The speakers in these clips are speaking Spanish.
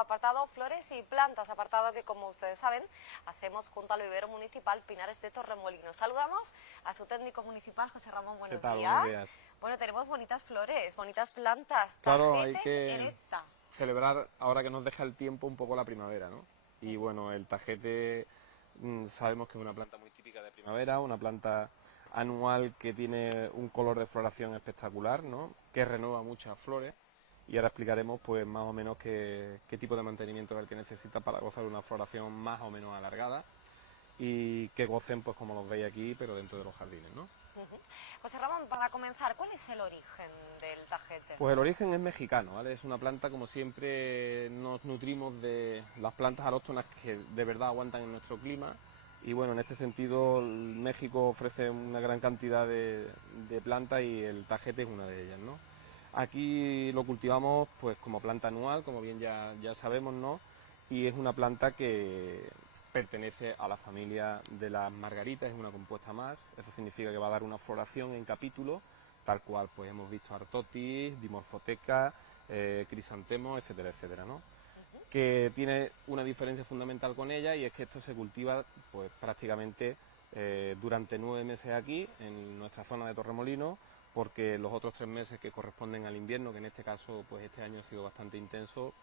apartado Flores y Plantas, apartado que, como ustedes saben, hacemos junto al vivero municipal Pinares de Torremolinos. Saludamos a su técnico municipal, José Ramón, buenos días. Buenos días. Bueno, tenemos bonitas flores, bonitas plantas, claro, tajetes hay que erecta. celebrar, ahora que nos deja el tiempo, un poco la primavera, ¿no? Y bueno, el tajete sabemos que es una planta muy típica de primavera, una planta anual que tiene un color de floración espectacular, ¿no? Que renueva muchas flores. Y ahora explicaremos pues más o menos qué tipo de mantenimiento es el que necesita para gozar de una floración más o menos alargada y que gocen, pues como los veis aquí, pero dentro de los jardines, ¿no? José Ramón, para comenzar, ¿cuál es el origen del tajete? Pues el origen es mexicano, ¿vale? Es una planta, como siempre, nos nutrimos de las plantas alóctonas que de verdad aguantan en nuestro clima. Y bueno, en este sentido, México ofrece una gran cantidad de plantas y el tajete es una de ellas, ¿no? Aquí lo cultivamos pues como planta anual, como bien ya sabemos, ¿no? Y es una planta que pertenece a la familia de las margaritas, es una compuesta más. Eso significa que va a dar una floración en capítulo, tal cual pues hemos visto Artotis, Dimorphotheca, Crisantemo, etcétera, etcétera, ¿no? Que tiene una diferencia fundamental con ella, y es que esto se cultiva pues prácticamente durante 9 meses aquí, en nuestra zona de Torremolinos, porque los otros 3 meses que corresponden al invierno, que en este caso pues este año ha sido bastante intenso,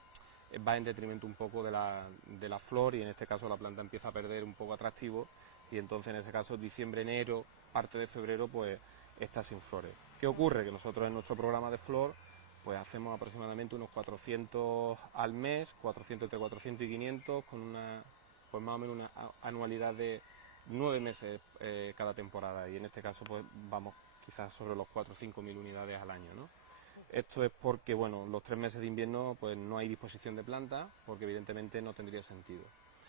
va en detrimento un poco de la flor, y en este caso la planta empieza a perder un poco atractivo, y entonces en ese caso diciembre, enero, parte de febrero pues está sin flores. ¿Qué ocurre? Que nosotros en nuestro programa de flor pues hacemos aproximadamente unos 400 al mes, 400 entre 400 y 500, con una pues más o menos una anualidad de 9 meses cada temporada, y en este caso pues vamos quizás sobre los 4 o 5 mil unidades al año, ¿no? Esto es porque, bueno, los 3 meses de invierno pues no hay disposición de planta, porque evidentemente no tendría sentido.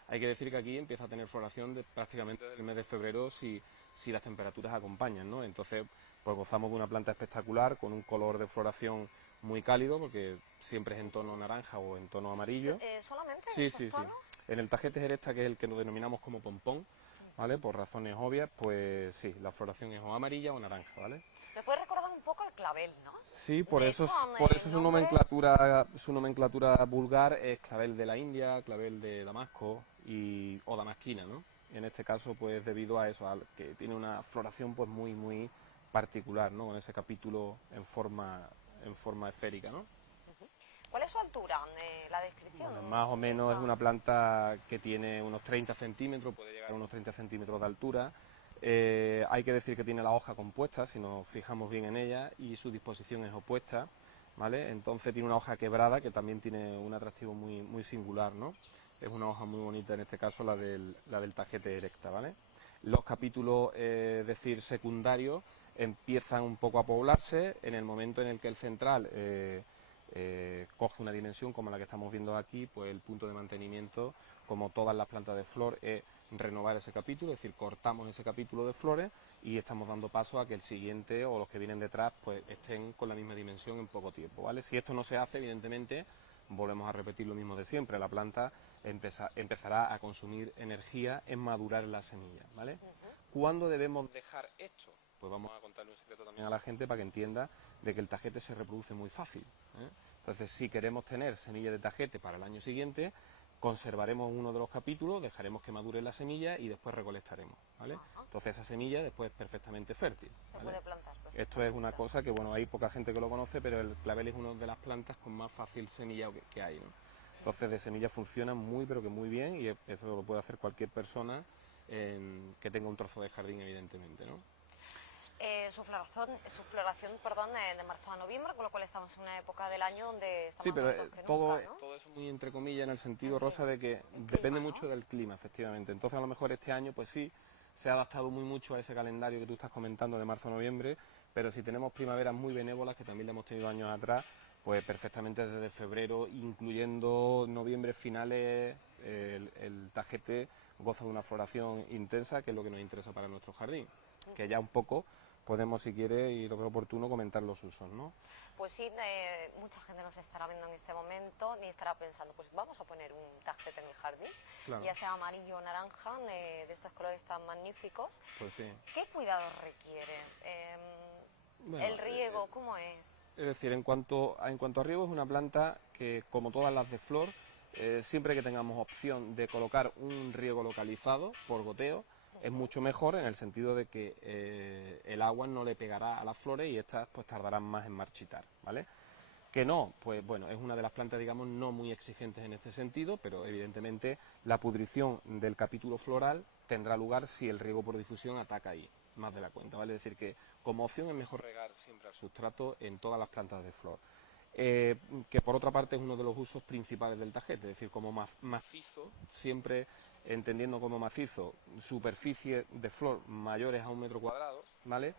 Hay que decir que aquí empieza a tener floración prácticamente desde el mes de febrero si las temperaturas acompañan, ¿no? Entonces, pues gozamos de una planta espectacular, con un color de floración muy cálido, porque siempre es en tono naranja o en tono amarillo. ¿Solamente Sí, esos tonos? En el tajete erecta, que es el que nos denominamos como pompón, ¿vale? Por razones obvias, pues sí, la floración es o amarilla o naranja, ¿vale? Me puede recordar un poco al clavel, ¿no? Sí, por De eso, hecho, su nomenclatura vulgar es clavel de la India, clavel de Damasco o damasquina, ¿no? En este caso, pues debido a eso, que tiene una floración pues muy particular, ¿no? Con ese capítulo en forma esférica, ¿no? ¿Cuál es su altura? La descripción. Bueno, más o menos es una planta que tiene unos 30 centímetros, puede llegar a unos 30 centímetros de altura. Hay que decir que tiene la hoja compuesta, si nos fijamos bien en ella, y su disposición es opuesta, ¿vale? Entonces tiene una hoja quebrada, que también tiene un atractivo muy singular, ¿no? Es una hoja muy bonita, en este caso la del tajete erecta, ¿vale? Los capítulos, es decir, secundarios, empiezan un poco a poblarse en el momento en el que el central coge una dimensión como la que estamos viendo aquí. Pues el punto de mantenimiento, como todas las plantas de flor, es renovar ese capítulo, es decir, cortamos ese capítulo de flores y estamos dando paso a que el siguiente o los que vienen detrás pues estén con la misma dimensión en poco tiempo, ¿vale? Si esto no se hace, evidentemente volvemos a repetir lo mismo de siempre, la planta empezará a consumir energía en madurar la semilla, ¿vale? ¿Cuándo debemos dejar esto? Pues vamos a contarle un secreto también a la gente para que entienda de que el tajete se reproduce muy fácil, ¿eh? Entonces, si queremos tener semilla de tajete para el año siguiente, conservaremos uno de los capítulos, dejaremos que madure la semilla y después recolectaremos, ¿vale? Entonces esa semilla después es perfectamente fértil, ¿vale? Se puede plantar. Esto es una cosa que, bueno, hay poca gente que lo conoce, pero el clavel es una de las plantas con más fácil semilla que hay, ¿no? Entonces de semilla funciona pero que muy bien, y eso lo puede hacer cualquier persona que tenga un trozo de jardín, evidentemente, ¿no? Su floración, de marzo a noviembre, con lo cual estamos en una época del año donde estamos sí, pero más que todo, nunca, ¿no? todo eso muy entre comillas, en el sentido, Rosa, de que depende mucho del clima, efectivamente. Entonces a lo mejor este año pues sí se ha adaptado mucho a ese calendario que tú estás comentando de marzo a noviembre, pero si tenemos primaveras muy benévolas, que también la hemos tenido años atrás, pues perfectamente desde febrero, incluyendo noviembre finales, el tajete goza de una floración intensa, que es lo que nos interesa para nuestro jardín, que ya un poco podemos, si quiere, y lo que es oportuno, comentar los usos, ¿no? Pues sí, mucha gente nos estará viendo en este momento y estará pensando, pues vamos a poner un tajete en el jardín, claro, ya sea amarillo o naranja, de estos colores tan magníficos. Pues sí. ¿Qué cuidados requiere? Bueno, ¿el riego cómo es? Es decir, en cuanto a riego, es una planta que, como todas las de flor, siempre que tengamos opción de colocar un riego localizado por goteo, es mucho mejor en el sentido de que el agua no le pegará a las flores y estas pues tardarán más en marchitar, ¿vale? Que no, pues bueno, es una de las plantas, digamos, no muy exigentes en este sentido, pero evidentemente la pudrición del capítulo floral tendrá lugar si el riego por difusión ataca ahí, más de la cuenta, ¿vale? Es decir, que como opción es mejor regar siempre al sustrato en todas las plantas de flor. Que por otra parte es uno de los usos principales del tajete, es decir, como macizo, siempre entendiendo como macizo superficie de flor mayores a 1 metro cuadrado, ¿vale?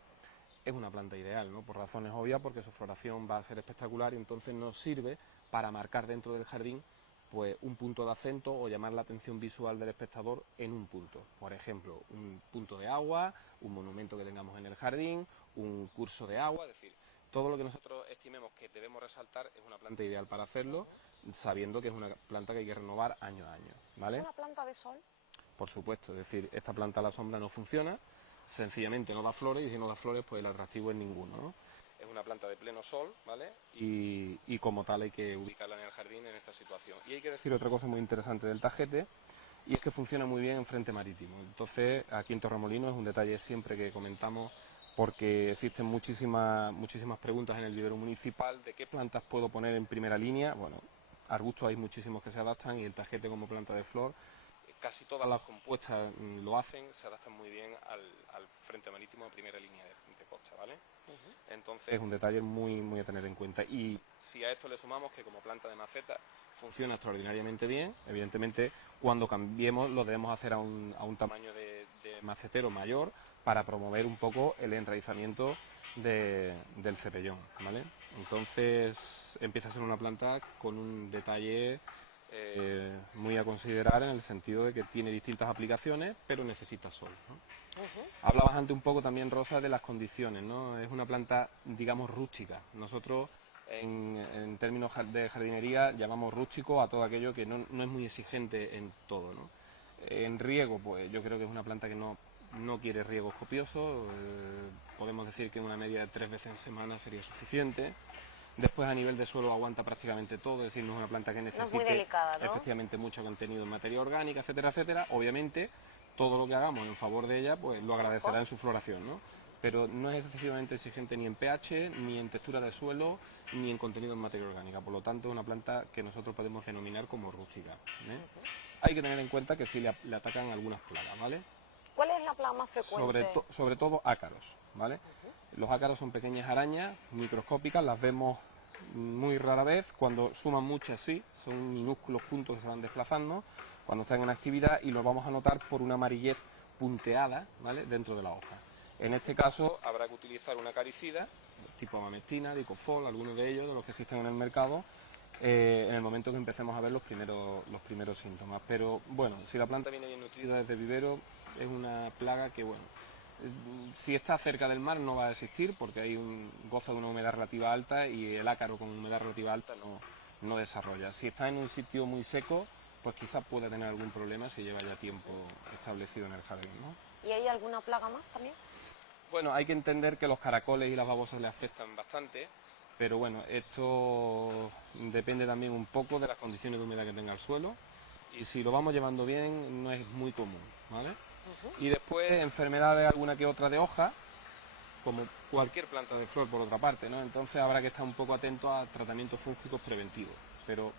Es una planta ideal, ¿no? Por razones obvias, porque su floración va a ser espectacular y entonces nos sirve para marcar dentro del jardín pues un punto de acento o llamar la atención visual del espectador en un punto. Por ejemplo, un punto de agua, un monumento que tengamos en el jardín, un curso de agua, es decir, todo lo que nosotros estimemos que debemos resaltar es una planta ideal para hacerlo, sabiendo que es una planta que hay que renovar año a año, ¿vale? ¿Es una planta de sol? Por supuesto, es decir, esta planta a la sombra no funciona, sencillamente no da flores y si no da flores pues el atractivo es ninguno, ¿no? Es una planta de pleno sol, ¿vale? Y como tal hay que ubicarla en el jardín en esta situación. Y hay que decir otra cosa muy interesante del tajete, y es que funciona muy bien en frente marítimo. Entonces, aquí en Torremolinos es un detalle siempre que comentamos, porque existen muchísimas preguntas en el vivero municipal de qué plantas puedo poner en primera línea. Bueno, arbustos hay muchísimos que se adaptan y el tajete como planta de flor, casi todas las compuestas lo hacen, se adaptan muy bien al frente marítimo de primera línea de costa, ¿vale? Entonces es un detalle muy a tener en cuenta. Y si a esto le sumamos que como planta de maceta funciona extraordinariamente bien, evidentemente cuando cambiemos lo debemos hacer a un tamaño de macetero mayor para promover un poco el enraizamiento del cepellón, ¿vale? Entonces empieza a ser una planta con un detalle muy a considerar en el sentido de que tiene distintas aplicaciones, pero necesita sol, ¿no? Hablabas antes un poco también, Rosa, de las condiciones, ¿no? Es una planta, digamos, rústica. Nosotros, en términos de jardinería, llamamos rústico a todo aquello que no es muy exigente en todo, ¿no? En riego, pues yo creo que es una planta que no quiere riegos copiosos, podemos decir que una media de 3 veces en semana sería suficiente. Después a nivel de suelo aguanta prácticamente todo, es decir, no es una planta que necesite no es muy delicada, ¿no? Efectivamente mucho contenido en materia orgánica, etcétera, etcétera. Obviamente todo lo que hagamos en favor de ella pues lo agradecerá en su floración, ¿no? Pero no es excesivamente exigente ni en pH, ni en textura de suelo, ni en contenido en materia orgánica. Por lo tanto es una planta que nosotros podemos denominar como rústica, ¿eh? Hay que tener en cuenta que sí le atacan algunas plagas, ¿vale? ¿Cuál es la plaga más frecuente? Sobre todo ácaros, ¿vale? Los ácaros son pequeñas arañas microscópicas, las vemos muy rara vez, cuando suman muchas sí, son minúsculos puntos que se van desplazando cuando están en actividad y los vamos a notar por una amarillez punteada, ¿vale?, dentro de la hoja. En este caso habrá que utilizar un acaricida, tipo amamectina, dicofol, algunos de ellos, de los que existen en el mercado, en el momento que empecemos a ver los primeros síntomas. Pero bueno, si la planta viene bien nutrida desde vivero, es una plaga que, bueno, si está cerca del mar no va a existir porque goza de una humedad relativa alta y el ácaro con humedad relativa alta no desarrolla. Si está en un sitio muy seco, pues quizás pueda tener algún problema si lleva ya tiempo establecido en el jardín, ¿no? ¿Y hay alguna plaga más también? Bueno, hay que entender que los caracoles y las babosas le afectan bastante, pero bueno, esto depende también un poco de las condiciones de humedad que tenga el suelo y si lo vamos llevando bien no es muy común, ¿vale? Y después enfermedades alguna que otra de hoja, como cualquier planta de flor por otra parte, ¿no? Entonces habrá que estar un poco atento a tratamientos fúngicos preventivos, pero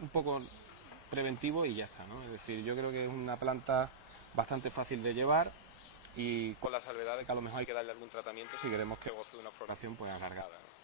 un poco preventivo y ya está, ¿no? Es decir, yo creo que es una planta bastante fácil de llevar y con la salvedad de que a lo mejor hay que darle algún tratamiento si queremos que goce de una floración pues alargada, ¿no?